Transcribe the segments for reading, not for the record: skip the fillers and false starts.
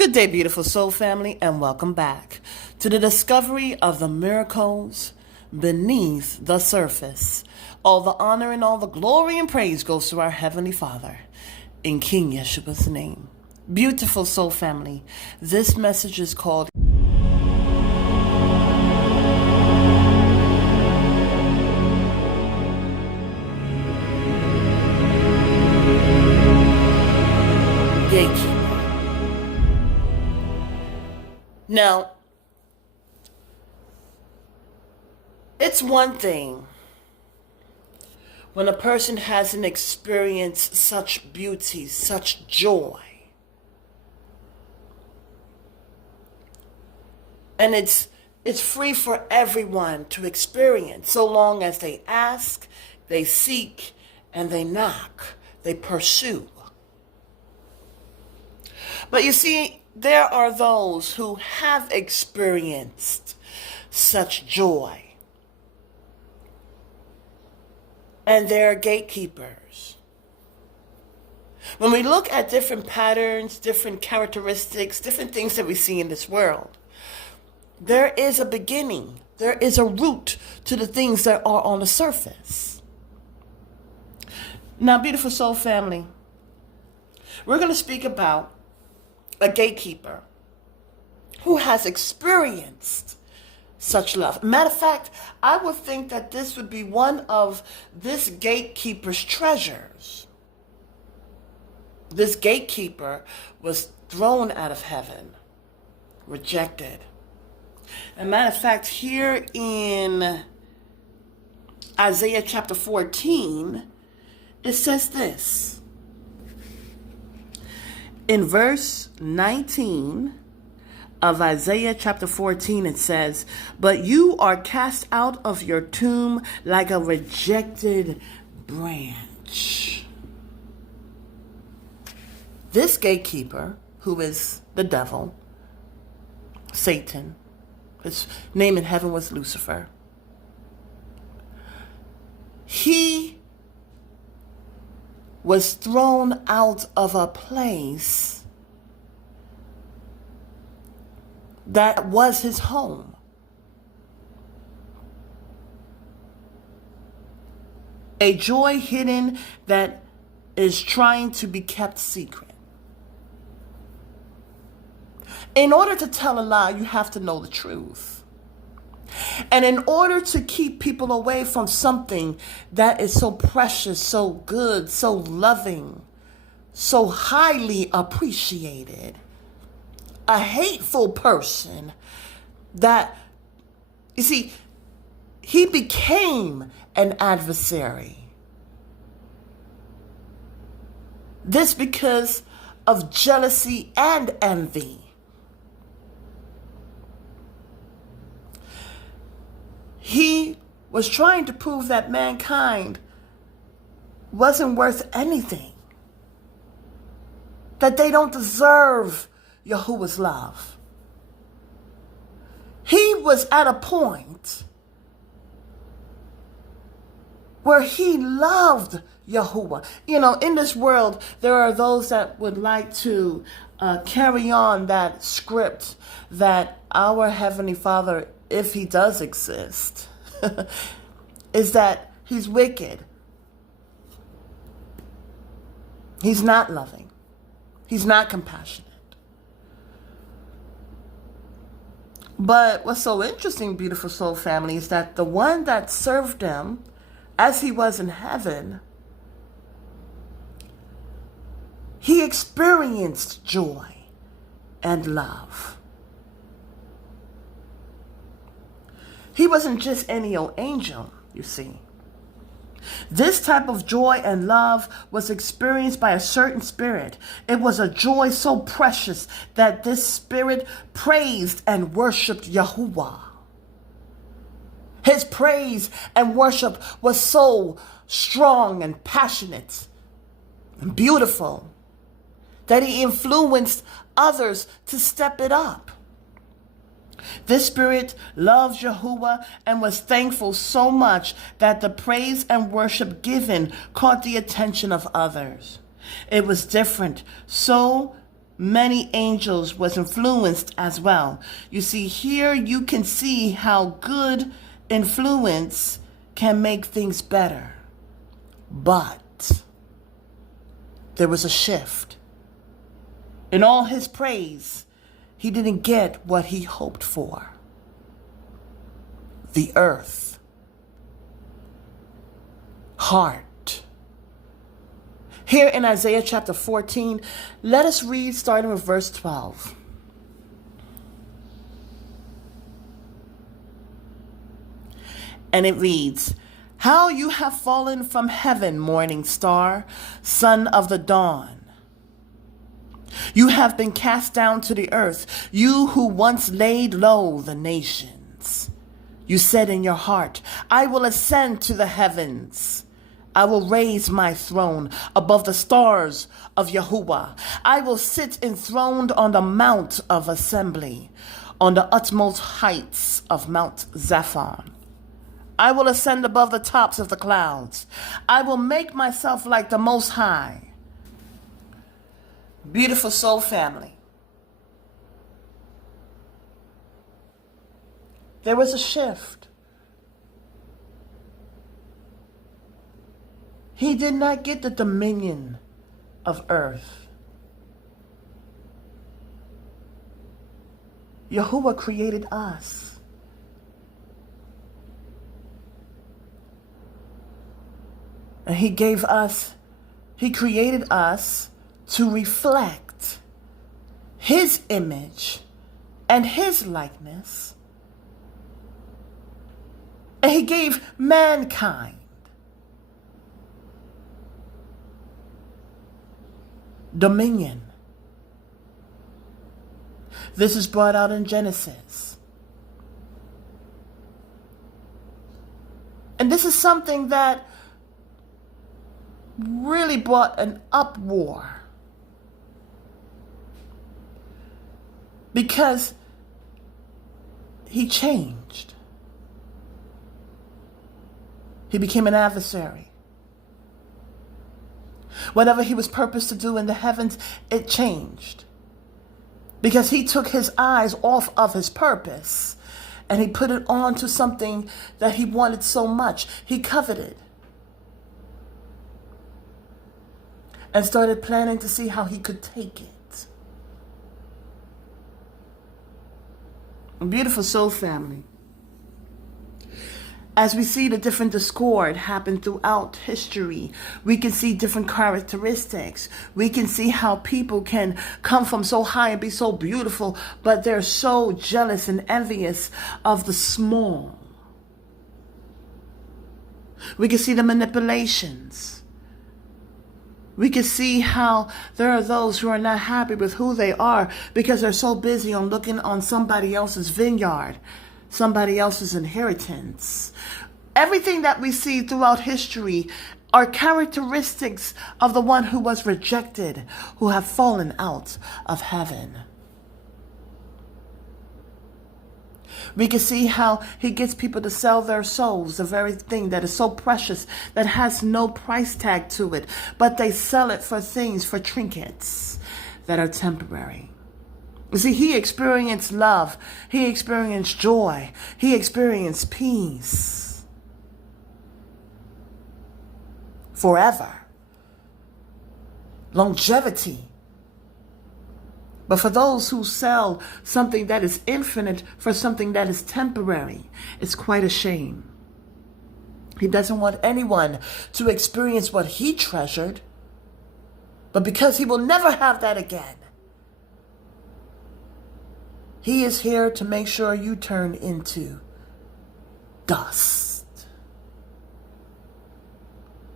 Good day, beautiful soul family, and welcome back to the discovery of the miracles beneath the surface. All the honor and all the glory and praise goes to our Heavenly Father in King Yeshua's name. Beautiful soul family, this message is called Gatekeeper. Now, it's one thing when a person hasn't experienced such beauty, such joy. And it's free for everyone to experience so long as they ask, they seek, and they knock, they pursue. But you see, there are those who have experienced such joy. And they're gatekeepers. When we look at different patterns, different characteristics, different things that we see in this world, there is a beginning. There is a root to the things that are on the surface. Now, beautiful soul family, we're going to speak about a gatekeeper who has experienced such love. Matter of fact, I would think that this would be one of this gatekeeper's treasures. This gatekeeper was thrown out of heaven, rejected. And matter of fact, here in Isaiah chapter 14, it says this. In verse 19 of Isaiah chapter 14, it says, "But you are cast out of your tomb like a rejected branch." This gatekeeper, who is the devil, Satan, his name in heaven was Lucifer, he was thrown out of a place that was his home. A joy hidden that is trying to be kept secret. In order to tell a lie, you have to know the truth. And in order to keep people away from something that is so precious, so good, so loving, so highly appreciated, a hateful person that, you see, he became an adversary. This because of jealousy and envy. He was trying to prove that mankind wasn't worth anything. That they don't deserve Yahuwah's love. He was at a point where he loved Yahuwah. You know, in this world, there are those that would like to carry on that script that our Heavenly Father, if he does exist, is that he's wicked. He's not loving. He's not compassionate. But what's so interesting, beautiful soul family, is that the one that served him as he was in heaven, he experienced joy and love. He wasn't just any old angel, you see. This type of joy and love was experienced by a certain spirit. It was a joy so precious that this spirit praised and worshiped Yahuwah. His praise and worship was so strong and passionate and beautiful that he influenced others to step it up. This spirit loved Yahuwah and was thankful so much that the praise and worship given caught the attention of others. It was different, so many angels was influenced as well. You see, here you can see how good influence can make things better. But there was a shift. In all his praise, he didn't get what he hoped for. The earth, heart. Here in Isaiah chapter 14, let us read starting with verse 12. And it reads, "How you have fallen from heaven, morning star, son of the dawn. You have been cast down to the earth, you who once laid low the nations. You said in your heart, I will ascend to the heavens. I will raise my throne above the stars of Yahuwah. I will sit enthroned on the mount of assembly, on the utmost heights of Mount Zaphon. I will ascend above the tops of the clouds. I will make myself like the Most High." Beautiful soul family. There was a shift. He did not get the dominion of earth. Yahuwah created us. And he created us to reflect his image and his likeness. And he gave mankind dominion. This is brought out in Genesis. And this is something that really brought an uproar. Because he changed. He became an adversary. Whatever he was purposed to do in the heavens, it changed. Because he took his eyes off of his purpose and he put it on to something that he wanted so much. He coveted. And started planning to see how he could take it. Beautiful soul family. As we see the different discord happen throughout history, we can see different characteristics. We can see how people can come from so high and be so beautiful, but they're so jealous and envious of the small. We can see the manipulations. We can see how there are those who are not happy with who they are because they're so busy on looking on somebody else's vineyard, somebody else's inheritance. Everything that we see throughout history are characteristics of the one who was rejected, who have fallen out of heaven. We can see how he gets people to sell their souls, the very thing that is so precious, that has no price tag to it, but they sell it for things, for trinkets that are temporary. You see, he experienced love, he experienced joy, he experienced peace forever, longevity. But for those who sell something that is infinite for something that is temporary, it's quite a shame. He doesn't want anyone to experience what he treasured, but because he will never have that again, he is here to make sure you turn into dust.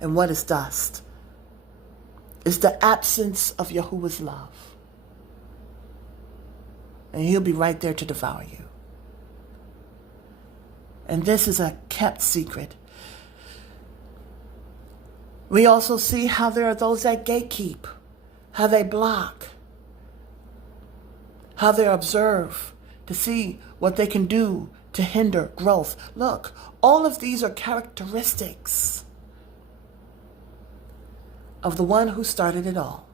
And what is dust? It's the absence of Yahuwah's love. And he'll be right there to devour you. And this is a kept secret. We also see how there are those that gatekeep, how they block, how they observe to see what they can do to hinder growth. Look, all of these are characteristics of the one who started it all.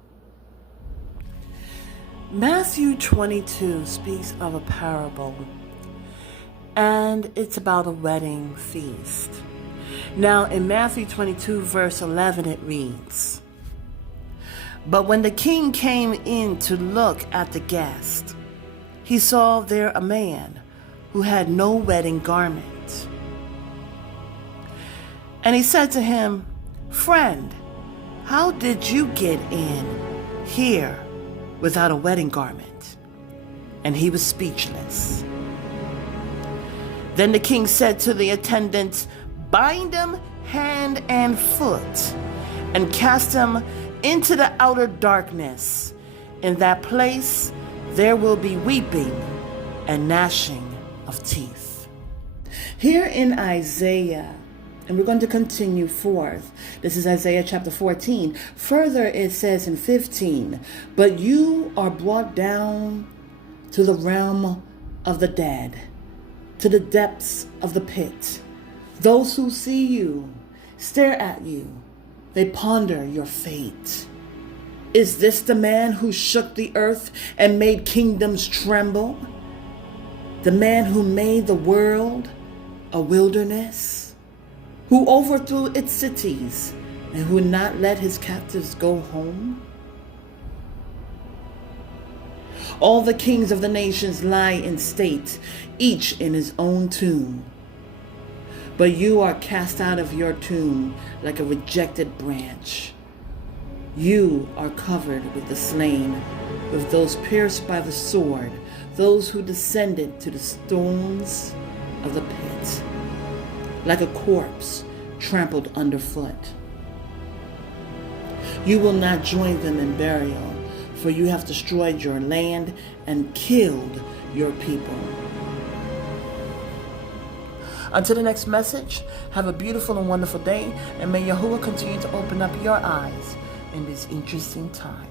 Matthew 22 speaks of a parable, and it's about a wedding feast. Now, in Matthew 22, verse 11, it reads, "But when the king came in to look at the guest, he saw there a man who had no wedding garment. And he said to him, 'Friend, how did you get in here without a wedding garment?' And he was speechless. Then the king said to the attendants, 'Bind him hand and foot, and cast him into the outer darkness. In that place there will be weeping and gnashing of teeth.'" Here in Isaiah, and we're going to continue forth. This is Isaiah chapter 14. Further, it says in 15, "But you are brought down to the realm of the dead, to the depths of the pit. Those who see you stare at you. They ponder your fate. Is this the man who shook the earth and made kingdoms tremble? The man who made the world a wilderness? Who overthrew its cities and who would not let his captives go home? All the kings of the nations lie in state, each in his own tomb. But you are cast out of your tomb like a rejected branch. You are covered with the slain, with those pierced by the sword, those who descended to the stones of the pit, like a corpse trampled underfoot. You will not join them in burial, for you have destroyed your land and killed your people." Until the next message, have a beautiful and wonderful day, and may Yahuwah continue to open up your eyes in this interesting time.